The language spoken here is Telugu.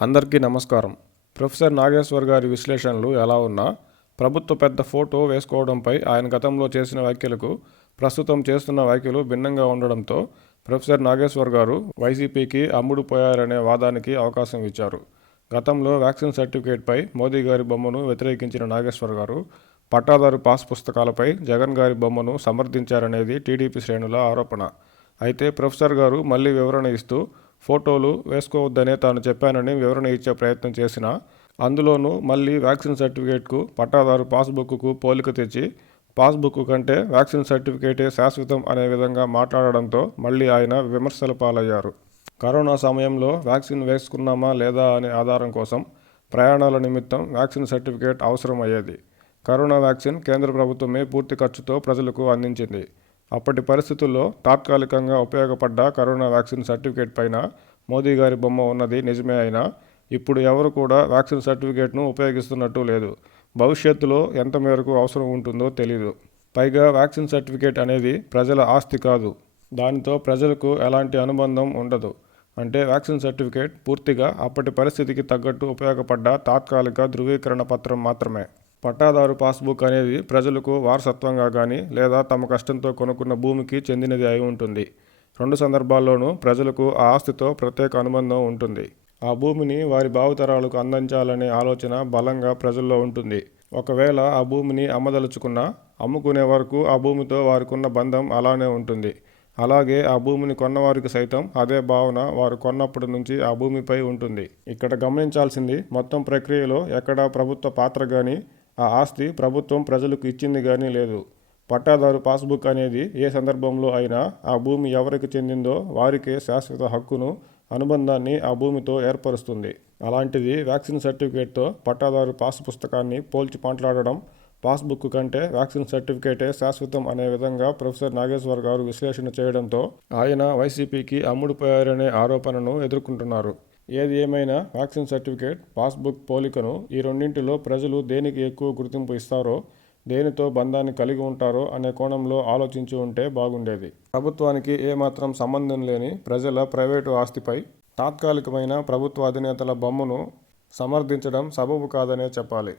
అందరికీ నమస్కారం. ప్రొఫెసర్ నాగేశ్వర్ గారి విశ్లేషణలు ఎలా ఉన్నా ప్రభుత్వ పెద్ద ఫోటో వేసుకోవడంపై ఆయన గతంలో చేసిన వ్యాఖ్యలకు ప్రస్తుతం చేస్తున్న వ్యాఖ్యలు భిన్నంగా ఉండడంతో ప్రొఫెసర్ నాగేశ్వర్ గారు వైసీపీకి అమ్ముడుపోయారనే వాదానికి అవకాశం ఇచ్చారు. గతంలో వ్యాక్సిన్ సర్టిఫికేట్పై మోదీ గారి బొమ్మను వ్యతిరేకించిన నాగేశ్వర్ గారు పట్టాదారు పాస్ పుస్తకాలపై జగన్ గారి బొమ్మను సమర్థించారనేది టీడీపీ శ్రేణుల ఆరోపణ. అయితే ప్రొఫెసర్ గారు మళ్ళీ వివరణ ఇస్తూ ఫోటోలు వేసుకోవద్దనే తాను చెప్పానని వివరణ ఇచ్చే ప్రయత్నం చేసినా అందులోనూ మళ్ళీ వ్యాక్సిన్ సర్టిఫికేట్కు పట్టాదారు పాస్బుక్కు పోలిక తెచ్చి పాస్బుక్ కంటే వ్యాక్సిన్ సర్టిఫికేటే శాశ్వతం అనే విధంగా మాట్లాడడంతో మళ్ళీ ఆయన విమర్శల పాలయ్యారు. కరోనా సమయంలో వ్యాక్సిన్ వేసుకున్నామా లేదా అనే ఆధారం కోసం ప్రయాణాల నిమిత్తం వ్యాక్సిన్ సర్టిఫికేట్ అవసరం అయ్యేది కరోనా వ్యాక్సిన్ కేంద్ర ప్రభుత్వమే పూర్తి ఖర్చుతో ప్రజలకు అందించింది. అప్పటి పరిస్థితుల్లో తాత్కాలికంగా ఉపయోగపడ్డ కరోనా వ్యాక్సిన్ సర్టిఫికేట్ పైన మోదీ గారి బొమ్మ ఉన్నది నిజమే అయినా ఇప్పుడు ఎవరు కూడా వ్యాక్సిన్ సర్టిఫికేట్ను ఉపయోగిస్తున్నట్టు లేదు. భవిష్యత్తులో ఎంత మేరకు అవసరం ఉంటుందో తెలీదు. పైగా వ్యాక్సిన్ సర్టిఫికేట్ అనేది ప్రజల ఆస్తి కాదు. దానితో ప్రజలకు ఎలాంటి అనుబంధం ఉండదు. అంటే వ్యాక్సిన్ సర్టిఫికేట్ పూర్తిగా అప్పటి పరిస్థితికి తగ్గట్టు ఉపయోగపడ్డ తాత్కాలిక ధృవీకరణ పత్రం మాత్రమే. పట్టాదారు పాస్బుక్ అనేది ప్రజలకు వారసత్వంగా కానీ లేదా తమ కష్టంతో కొనుక్కున్న భూమికి చెందినది అయి ఉంటుంది. రెండు సందర్భాల్లోనూ ప్రజలకు ఆ ఆస్తితో ప్రత్యేక అనుబంధం ఉంటుంది. ఆ భూమిని వారి భావితరాలకు అందించాలనే ఆలోచన బలంగా ప్రజల్లో ఉంటుంది. ఒకవేళ ఆ భూమిని అమ్మదలుచుకున్నా అమ్ముకునే వరకు ఆ భూమితో వారికున్న బంధం అలానే ఉంటుంది. అలాగే ఆ భూమిని కొన్నవారికి సైతం అదే భావన వారు కొన్నప్పటి నుంచి ఆ భూమిపై ఉంటుంది. ఇక్కడ గమనించాల్సింది మొత్తం ప్రక్రియలో ఎక్కడా ప్రభుత్వ పాత్ర కానీ ఆ ఆస్తి ప్రభుత్వం ప్రజలకు ఇచ్చింది కానీ లేదు. పట్టాదారు పాస్బుక్ అనేది ఏ సందర్భంలో అయినా ఆ భూమి ఎవరికి చెందిందో వారికే శాశ్వత హక్కును అనుబంధాన్ని ఆ భూమితో ఏర్పరుస్తుంది. అలాంటిది వ్యాక్సిన్ సర్టిఫికేట్తో పట్టాదారు పాస్ పుస్తకాన్ని పోల్చి మాట్లాడడం పాస్బుక్ కంటే వ్యాక్సిన్ సర్టిఫికేటే శాశ్వతం అనే విధంగా ప్రొఫెసర్ నాగేశ్వర్ గారు విశ్లేషణ చేయడంతో ఆయన వైసీపీకి అమ్ముడుపోయారనే ఆరోపణను ఎదుర్కొంటున్నారు. ఏది ఏమైనా వ్యాక్సిన్ సర్టిఫికేట్ పాస్బుక్ పోలికను ఈ రెండింటిలో ప్రజలు దేనికి ఎక్కువ గుర్తింపు ఇస్తారో దేనితో బంధాన్ని కలిగి ఉంటారో అనే కోణంలో ఆలోచించి ఉంటే బాగుండేది. ప్రభుత్వానికి ఏమాత్రం సంబంధం లేని ప్రజల ప్రైవేటు ఆస్తిపై తాత్కాలికమైన ప్రభుత్వ అధినేతల బొమ్మను సమర్థించడం సబబు కాదనే చెప్పాలి.